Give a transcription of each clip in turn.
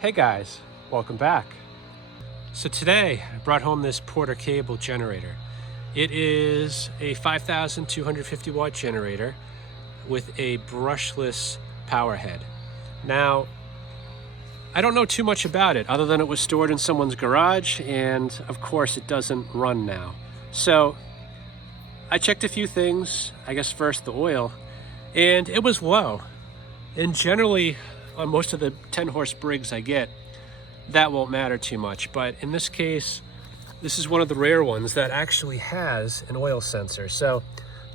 Hey guys, welcome back. So today I brought home this Porter cable generator. It is a 5,250 watt generator with a brushless power head. Now, I don't know too much about it other than it was stored in someone's garage, and of course it doesn't run now. So I checked a few things, I guess first the oil, and it was low. And generally on most of the 10 horse Briggs I get, that won't matter too much. But in this case, this is one of the rare ones that actually has an oil sensor. So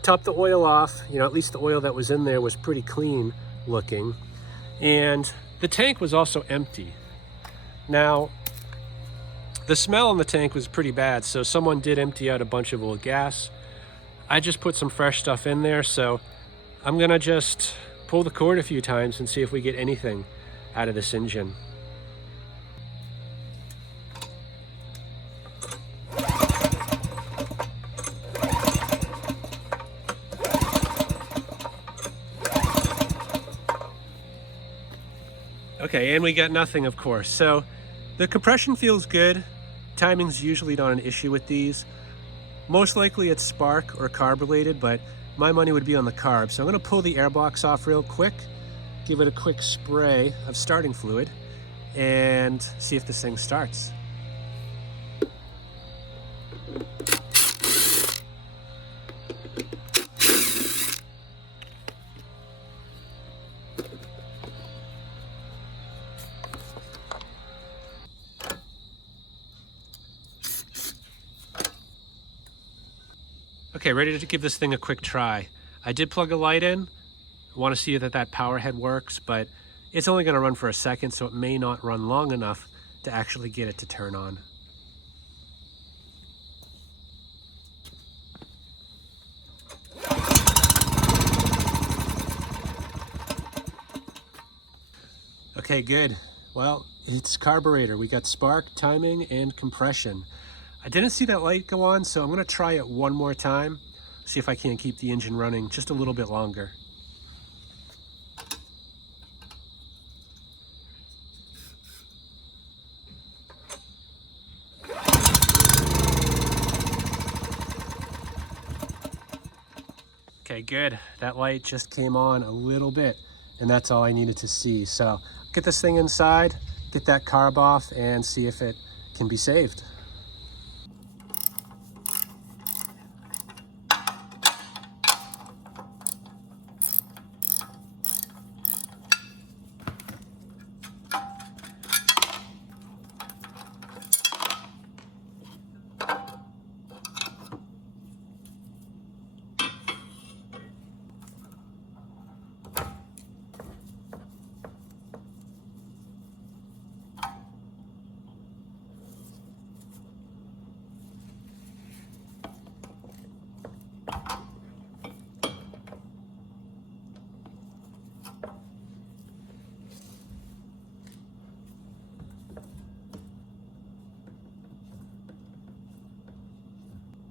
top the oil off, at least the oil that was in there was pretty clean looking. And the tank was also empty. Now, the smell in the tank was pretty bad, so someone did empty out a bunch of old gas. I just put some fresh stuff in there, so I'm gonna just pull the cord a few times and see if we get anything out of this engine. Okay, and we got nothing, of course. So the compression feels good. Timing's usually not an issue with these. Most likely it's spark or carb related, but my money would be on the carb. So I'm gonna pull the air box off real quick, give it a quick spray of starting fluid, and see if this thing starts. Okay, ready to give this thing a quick try. I did plug a light in. I want to see that power head works, but it's only going to run for a second, so it may not run long enough to actually get it to turn on. Okay, good. Well, it's carburetor. We got spark, timing, and compression. I didn't see that light go on, so I'm gonna try it one more time, see if I can keep the engine running just a little bit longer. Okay, good. That light just came on a little bit, and that's all I needed to see. So get this thing inside, get that carb off, and see if it can be saved.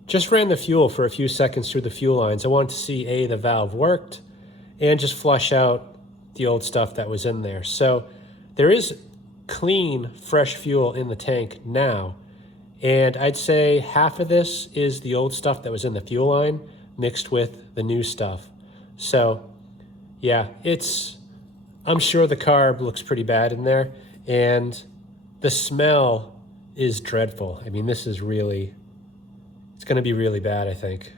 Just ran the fuel for a few seconds through the fuel lines. I wanted to see the valve worked and just flush out the old stuff that was in there. So there is clean, fresh fuel in the tank now. And I'd say half of this is the old stuff that was in the fuel line mixed with the new stuff. So yeah, I'm sure the carb looks pretty bad in there, and the smell is dreadful. I mean, this is really, it's gonna be really bad, I think.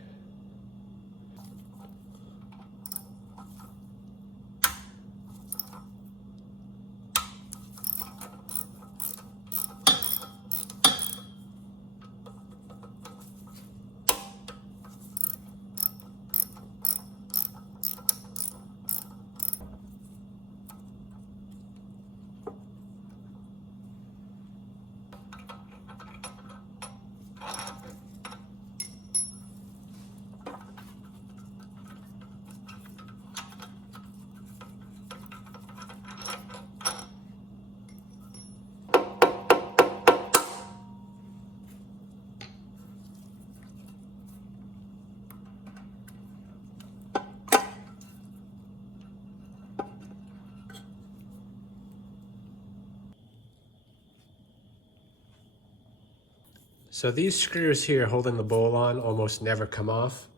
So these screws here holding the bowl on almost never come off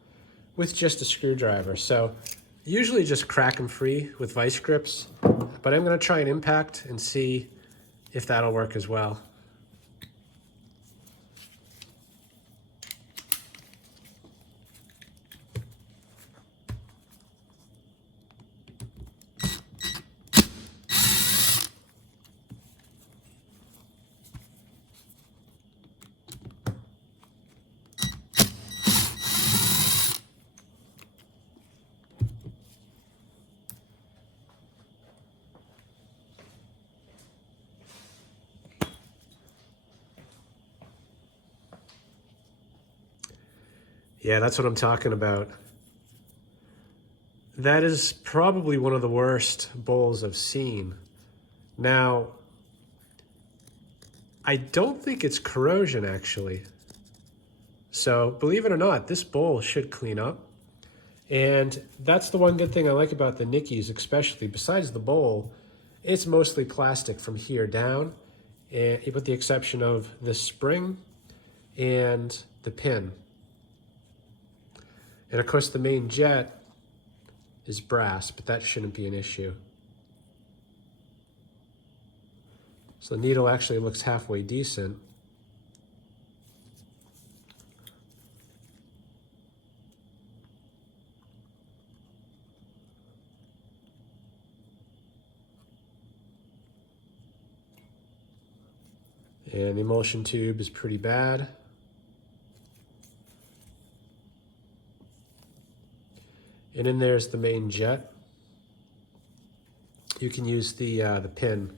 with just a screwdriver. So usually just crack them free with vice grips, but I'm gonna try an impact and see if that'll work as well. Yeah, that's what I'm talking about. That is probably one of the worst bowls I've seen. Now, I don't think it's corrosion actually. So believe it or not, this bowl should clean up. And that's the one good thing I like about the Nickeys, especially besides the bowl, it's mostly plastic from here down, and with the exception of the spring and the pin. And of course the main jet is brass, but that shouldn't be an issue. So the needle actually looks halfway decent. And the emulsion tube is pretty bad. And then there's the main jet. You can use the pin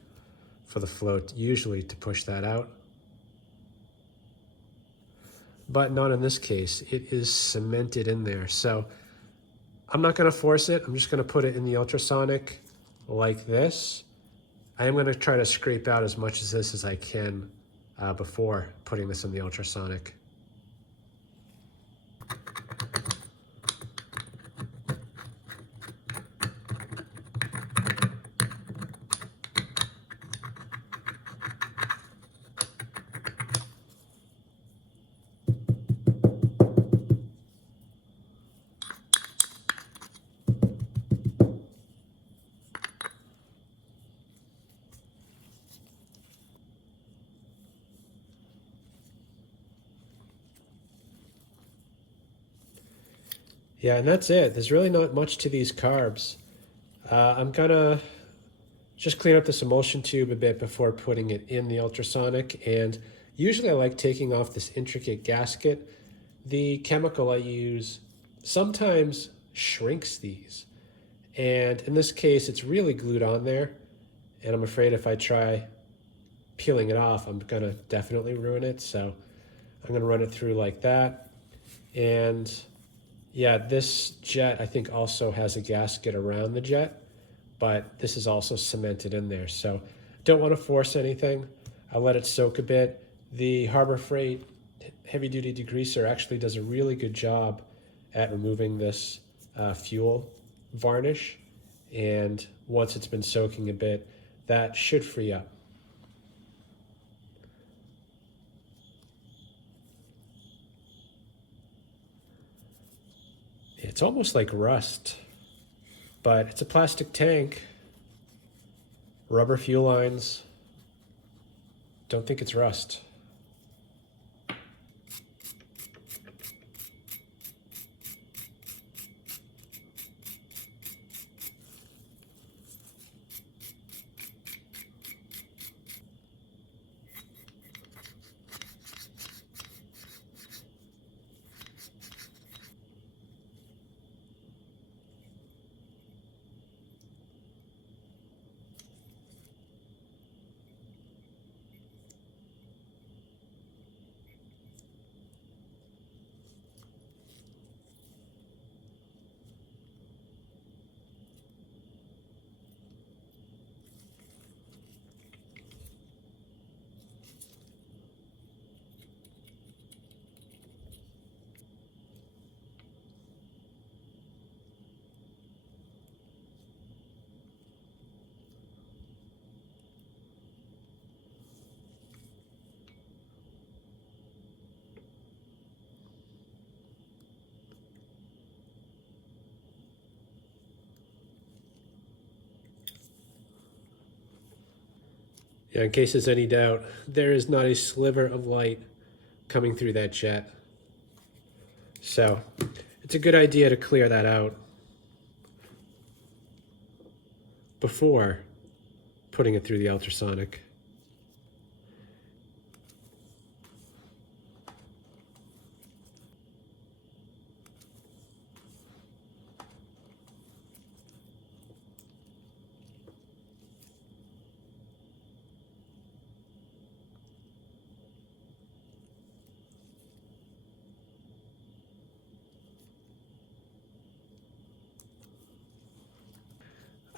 for the float usually to push that out. But not in this case, it is cemented in there. So I'm not gonna force it. I'm just gonna put it in the ultrasonic like this. I am gonna try to scrape out as much of this as I can before putting this in the ultrasonic. Yeah, and that's it. There's really not much to these carbs. I'm gonna just clean up this emulsion tube a bit before putting it in the ultrasonic. And usually I like taking off this intricate gasket. The chemical I use sometimes shrinks these. And in this case, it's really glued on there. And I'm afraid if I try peeling it off, I'm gonna definitely ruin it. So I'm gonna run it through like that. And yeah, this jet I think also has a gasket around the jet, but this is also cemented in there. So don't want to force anything. I'll let it soak a bit. The Harbor Freight heavy duty degreaser actually does a really good job at removing this fuel varnish. And once it's been soaking a bit, that should free up. It's almost like rust, but it's a plastic tank, rubber fuel lines. Don't think it's rust. Yeah, in case there's any doubt, there is not a sliver of light coming through that jet. So it's a good idea to clear that out before putting it through the ultrasonic.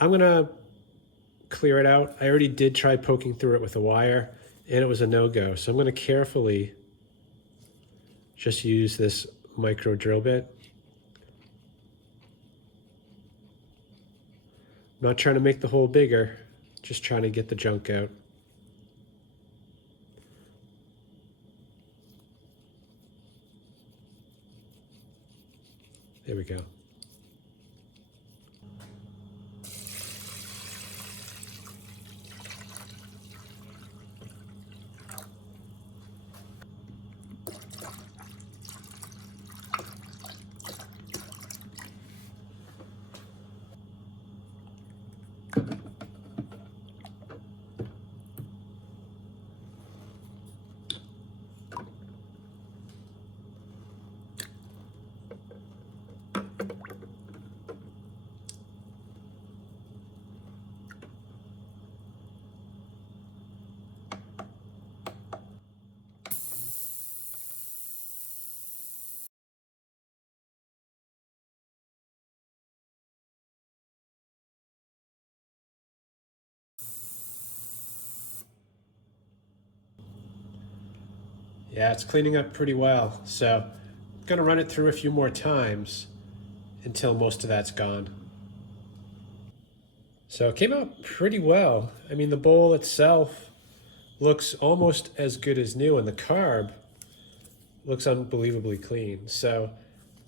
I'm gonna clear it out. I already did try poking through it with a wire and it was a no-go. So I'm gonna carefully just use this micro drill bit. I'm not trying to make the hole bigger, just trying to get the junk out. There we go. Yeah, it's cleaning up pretty well. So I'm gonna run it through a few more times until most of that's gone. So it came out pretty well. I mean, the bowl itself looks almost as good as new, and the carb looks unbelievably clean. So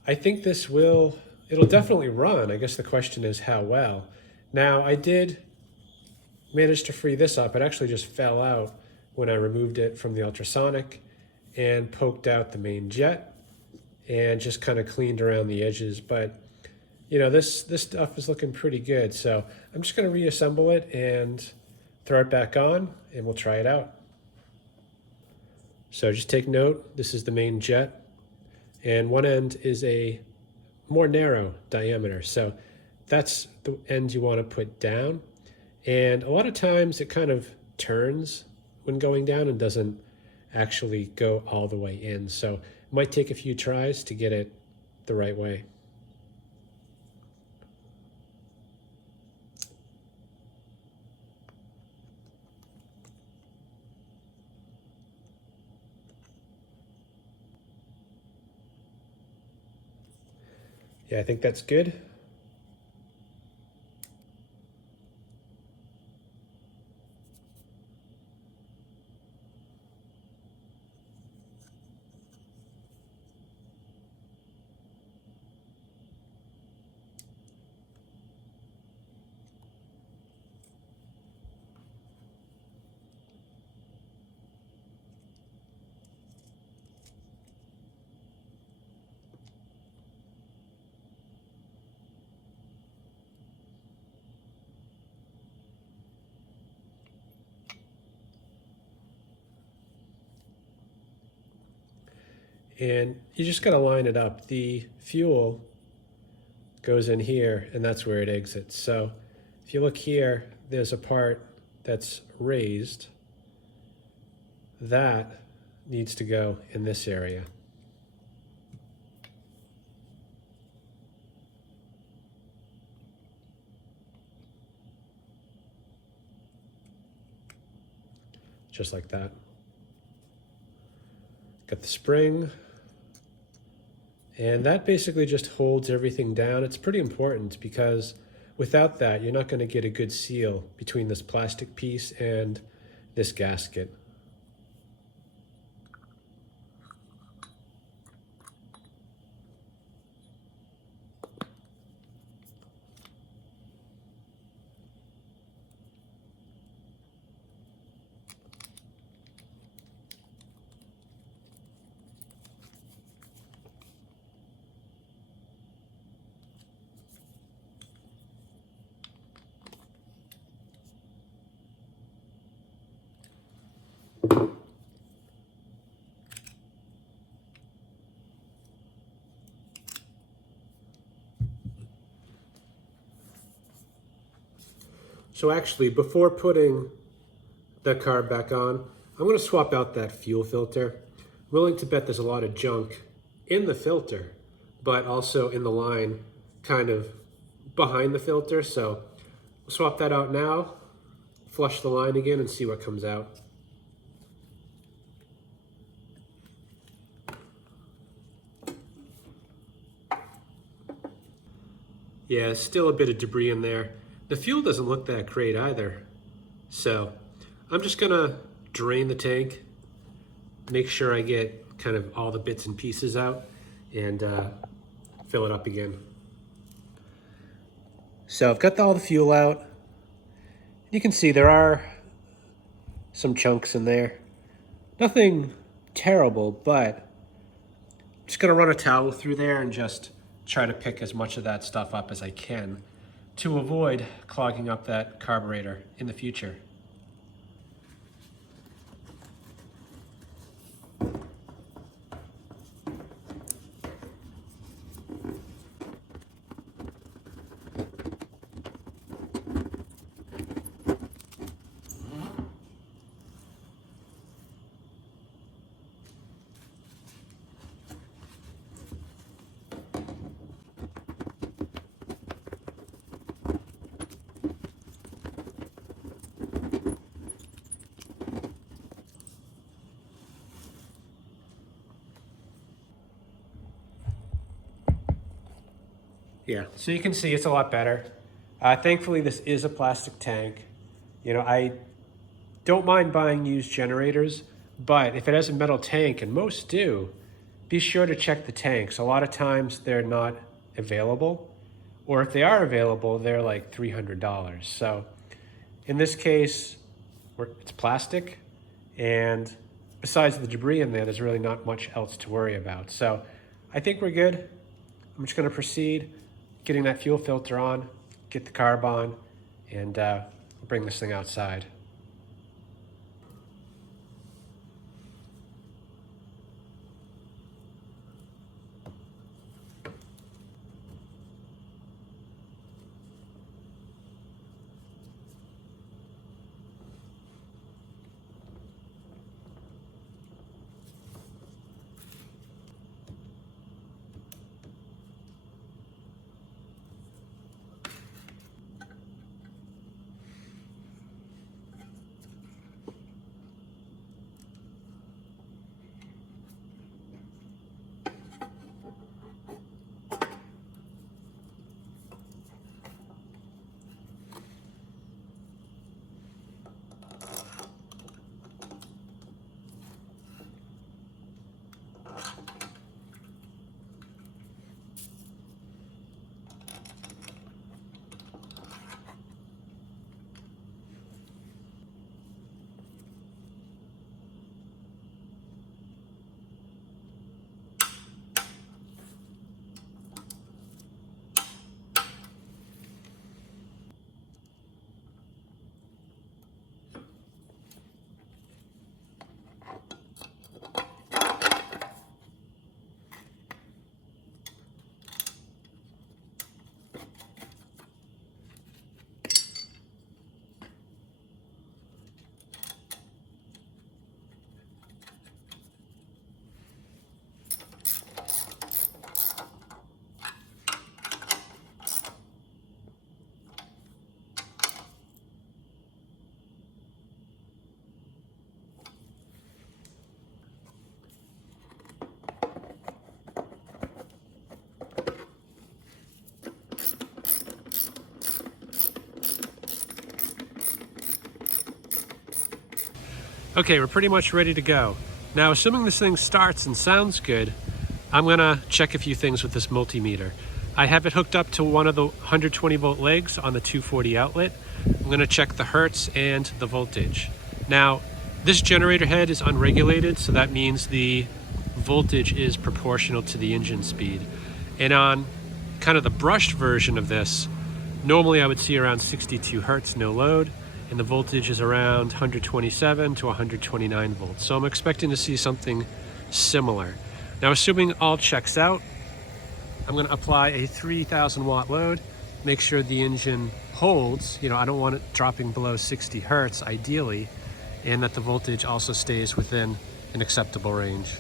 I think it'll definitely run. I guess the question is how well. Now, I did manage to free this up. It actually just fell out when I removed it from the ultrasonic and poked out the main jet and just kind of cleaned around the edges. But you know, this stuff is looking pretty good. So I'm just going to reassemble it and throw it back on and we'll try it out. So just take note, this is the main jet and one end is a more narrow diameter. So that's the end you want to put down. And a lot of times it kind of turns when going down and doesn't actually go all the way in. So it might take a few tries to get it the right way. Yeah, I think that's good. And you just got to line it up. The fuel goes in here and that's where it exits. So if you look here, there's a part that's raised. That needs to go in this area. Just like that. Got the spring. And that basically just holds everything down. It's pretty important because without that, you're not going to get a good seal between this plastic piece and this gasket. So actually, before putting that carb back on, I'm going to swap out that fuel filter. I'm willing to bet there's a lot of junk in the filter, but also in the line kind of behind the filter. So we'll swap that out now, flush the line again, and see what comes out. Yeah, still a bit of debris in there. The fuel doesn't look that great either. So I'm just gonna drain the tank, make sure I get kind of all the bits and pieces out, and fill it up again. So I've got all the fuel out. You can see there are some chunks in there. Nothing terrible, but I'm just gonna run a towel through there and just try to pick as much of that stuff up as I can to avoid clogging up that carburetor in the future. Yeah, so you can see it's a lot better. Thankfully, this is a plastic tank. You know, I don't mind buying used generators, but if it has a metal tank, and most do, be sure to check the tanks. A lot of times they're not available, or if they are available, they're like $300. So in this case, it's plastic, and besides the debris in there, there's really not much else to worry about. So I think we're good. I'm just gonna proceed getting that fuel filter on, get the carb on, and bring this thing outside. Okay, we're pretty much ready to go. Now, assuming this thing starts and sounds good, I'm gonna check a few things with this multimeter. I have it hooked up to one of the 120 volt legs on the 240 outlet. I'm gonna check the hertz and the voltage. Now, this generator head is unregulated, so that means the voltage is proportional to the engine speed. And on kind of the brushed version of this, normally I would see around 62 hertz, no load, and the voltage is around 127 to 129 volts. So I'm expecting to see something similar. Now, assuming all checks out, I'm gonna apply a 3,000 watt load make sure the engine holds. You know, I don't want it dropping below 60 hertz ideally, and that the voltage also stays within an acceptable range.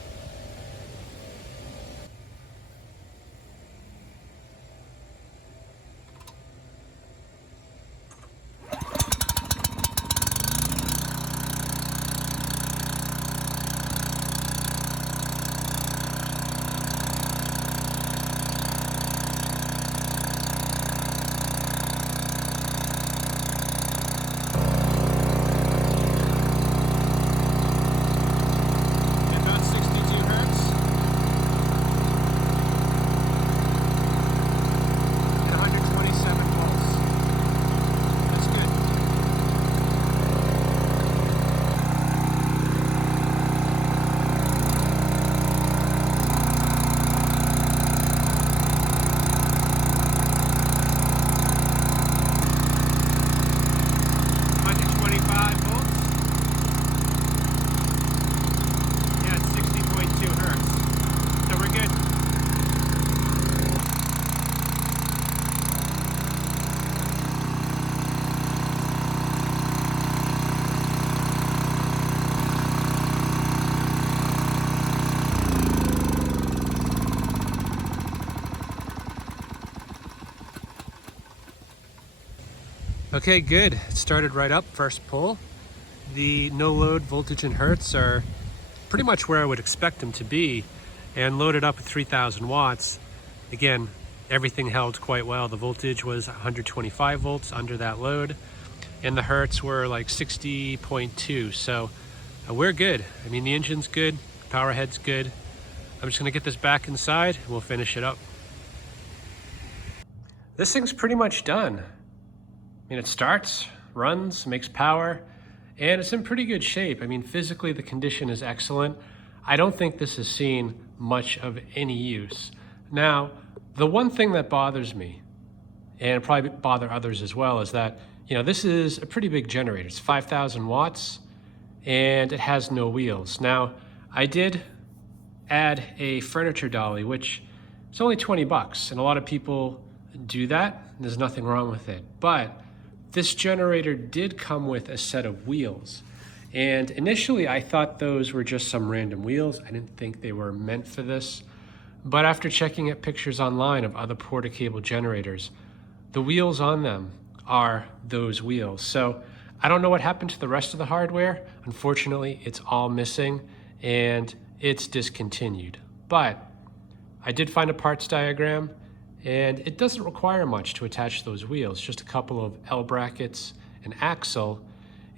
Okay, good. It started right up, first pull. The no load voltage and hertz are pretty much where I would expect them to be, and loaded up with 3,000 watts. Again, everything held quite well. The voltage was 125 volts under that load, and the hertz were like 60.2. So we're good. I mean, the engine's good, power head's good. I'm just gonna get this back inside and we'll finish it up. This thing's pretty much done. I mean, it starts, runs, makes power, and it's in pretty good shape. I mean, physically the condition is excellent. I don't think this has seen much of any use. Now, the one thing that bothers me, and probably bother others as well, is that, you know, this is a pretty big generator. It's 5,000 watts, and it has no wheels. Now, I did add a furniture dolly, which is only 20 bucks, and a lot of people do that. There's nothing wrong with it. But this generator did come with a set of wheels. And initially I thought those were just some random wheels. I didn't think they were meant for this. But after checking at pictures online of other Porter cable generators, the wheels on them are those wheels. So I don't know what happened to the rest of the hardware. Unfortunately, it's all missing and it's discontinued. But I did find a parts diagram, and it doesn't require much to attach those wheels, just a couple of L brackets, an axle,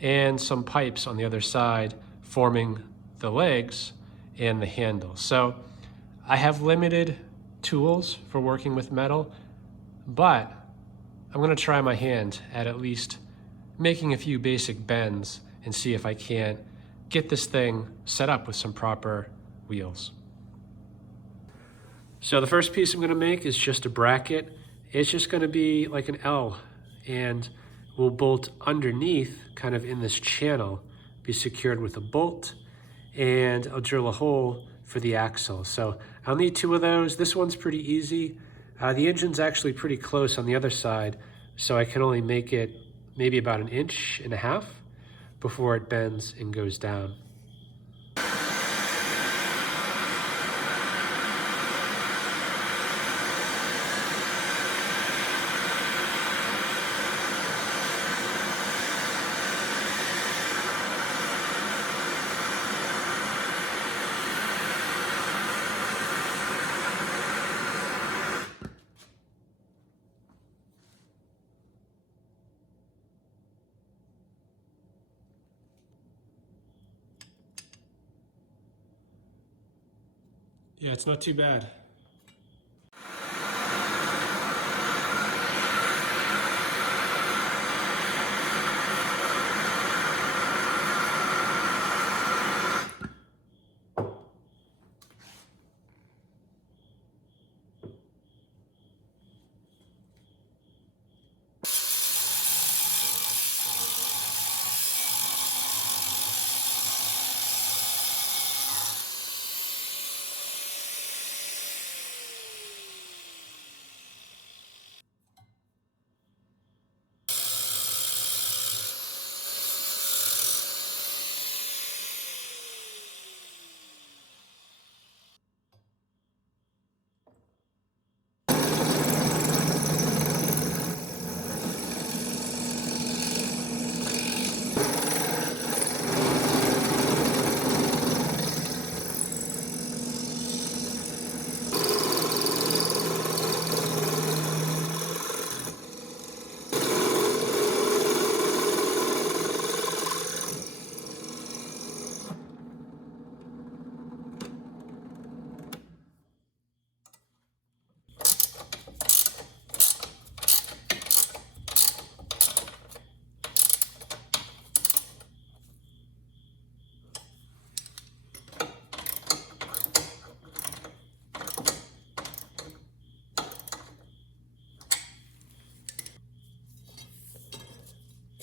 and some pipes on the other side forming the legs and the handle. So I have limited tools for working with metal, but I'm gonna try my hand at least making a few basic bends and see if I can't get this thing set up with some proper wheels. So the first piece I'm gonna make is just a bracket. It's just gonna be like an L, and will bolt underneath, kind of in this channel, be secured with a bolt, and I'll drill a hole for the axle. So I'll need two of those. This one's pretty easy. The engine's actually pretty close on the other side, so I can only make it maybe about 1.5 inches before it bends and goes down. Yeah, it's not too bad.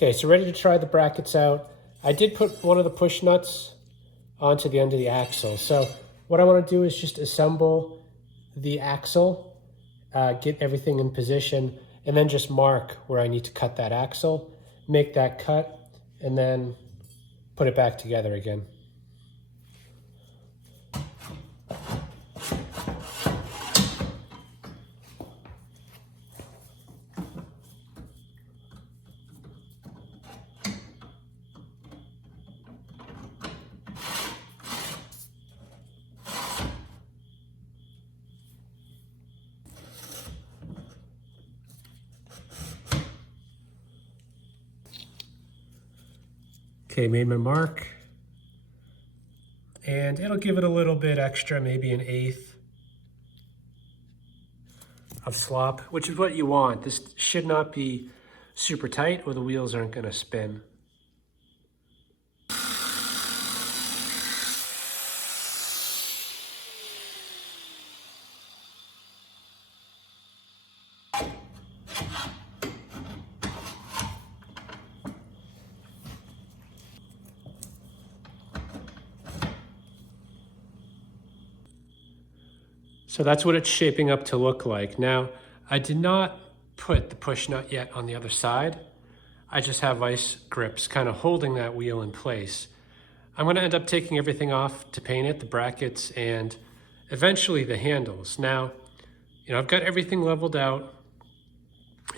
Okay, so ready to try the brackets out. I did put one of the push nuts onto the end of the axle. So what I want to do is just assemble the axle, get everything in position, and then just mark where I need to cut that axle, make that cut, and then put it back together again. Okay, made my mark. And it'll give it a little bit extra, maybe 1/8 of slop, which is what you want. This should not be super tight or the wheels aren't gonna spin. So that's what it's shaping up to look like. Now, I did not put the push nut yet on the other side. I just have vice grips kind of holding that wheel in place. I'm gonna end up taking everything off to paint it, the brackets, and eventually the handles. Now, I've got everything leveled out.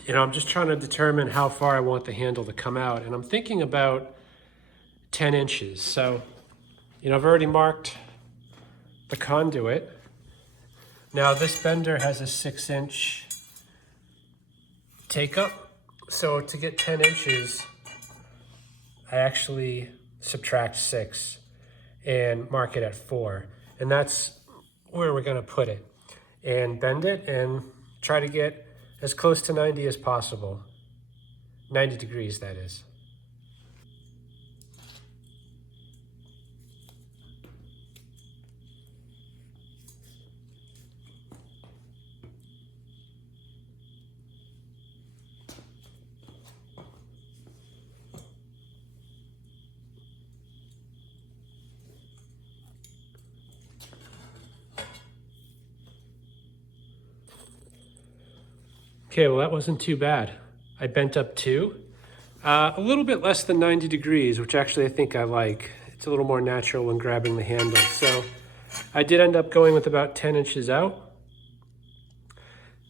I'm just trying to determine how far I want the handle to come out, and I'm thinking about 10 inches. So, I've already marked the conduit. Now this bender has a 6-inch take up. So to get 10 inches, I actually subtract 6 and mark it at 4. And that's where we're gonna put it. And bend it and try to get as close to 90 as possible. 90 degrees, that is. Okay, well that wasn't too bad. I bent up 2. A little bit less than 90 degrees, which actually I think I like. It's a little more natural when grabbing the handle. So I did end up going with about 10 inches out.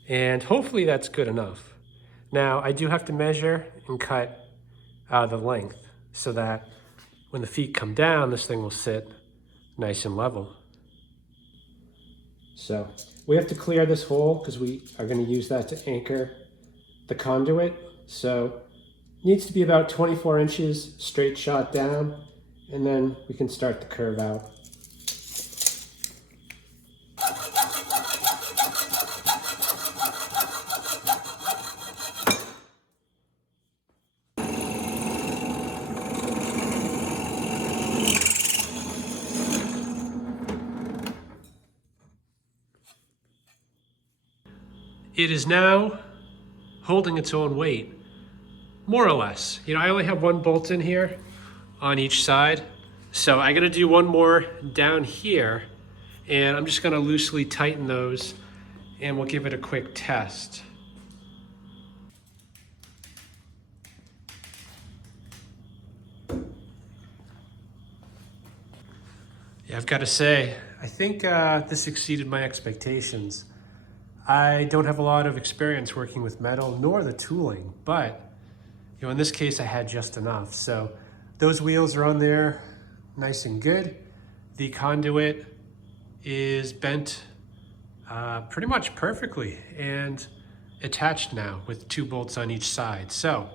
And hopefully that's good enough. Now I do have to measure and cut the length so that when the feet come down, this thing will sit nice and level. So we have to clear this hole because we are going to use that to anchor the conduit. So it needs to be about 24 inches straight shot down, and then we can start the curve out. It is now holding its own weight, more or less. I only have 1 bolt in here on each side. So I'm gonna do 1 more down here, and I'm just gonna loosely tighten those, and we'll give it a quick test. Yeah, I've gotta say, I think this exceeded my expectations. I don't have a lot of experience working with metal, nor the tooling, but in this case I had just enough. So those wheels are on there nice and good. The conduit is bent pretty much perfectly and attached now with 2 bolts on each side. So,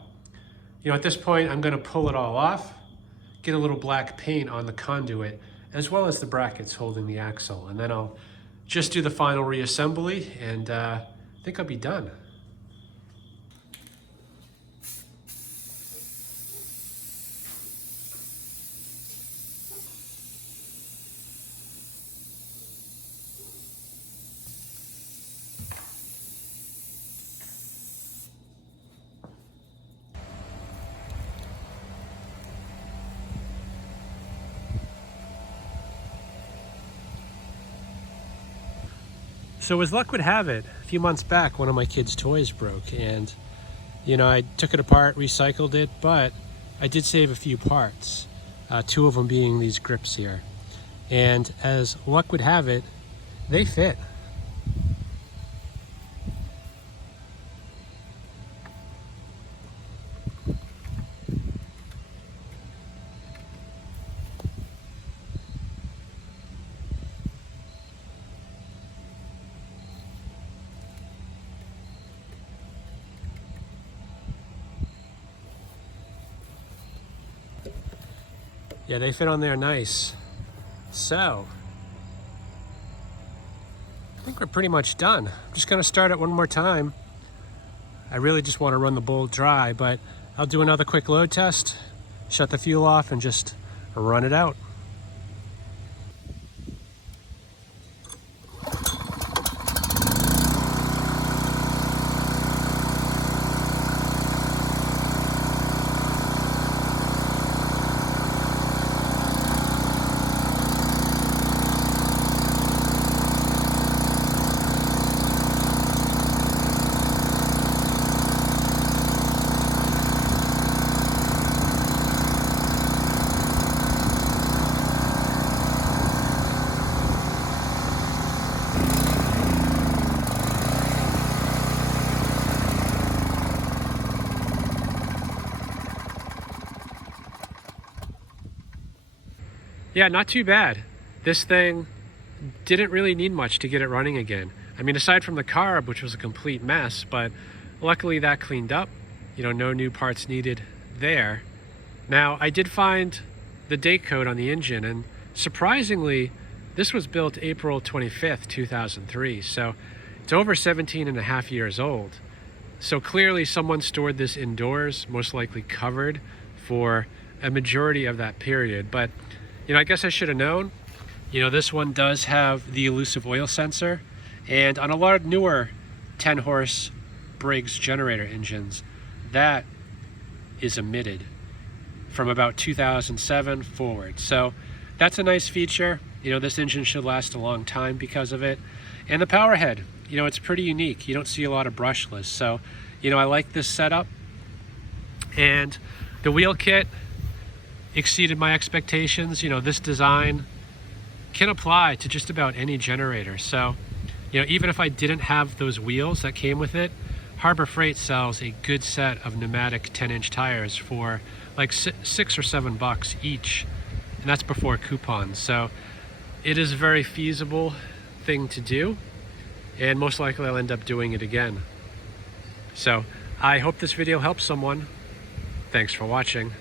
at this point I'm gonna pull it all off, get a little black paint on the conduit, as well as the brackets holding the axle, and then I'll just do the final reassembly, and I think I'll be done. So as luck would have it, a few months back, one of my kids' toys broke, and you know, I took it apart, recycled it, but I did save a few parts, two of them being these grips here. And as luck would have it, they fit. Yeah, they fit on there nice. So, I think we're pretty much done. I'm just gonna start it one more time. I really just want to run the bolt dry, but I'll do another quick load test, shut the fuel off, and just run it out. Yeah, not too bad. This thing didn't really need much to get it running again. I mean, aside from the carb, which was a complete mess, but luckily that cleaned up. You know, no new parts needed there. Now, I did find the date code on the engine, and surprisingly, this was built April 25th, 2003. So it's over 17 and a half years old. So clearly someone stored this indoors, most likely covered for a majority of that period. But you know, I guess I should have known. You know, this one does have the elusive oil sensor, and on a lot of newer 10 horse Briggs generator engines, that is omitted from about 2007 forward. So that's a nice feature. You know, this engine should last a long time because of it. And the power head, you know, it's pretty unique. You don't see a lot of brushless. So, you know, I like this setup. And the wheel kit exceeded my expectations. You know, this design can apply to just about any generator. So, you know, even if I didn't have those wheels that came with it, Harbor Freight sells a good set of pneumatic 10-inch tires for like $6 or $7 each, and that's before coupons. So it is a very feasible thing to do, and most likely I'll end up doing it again. So I hope this video helps someone. Thanks for watching.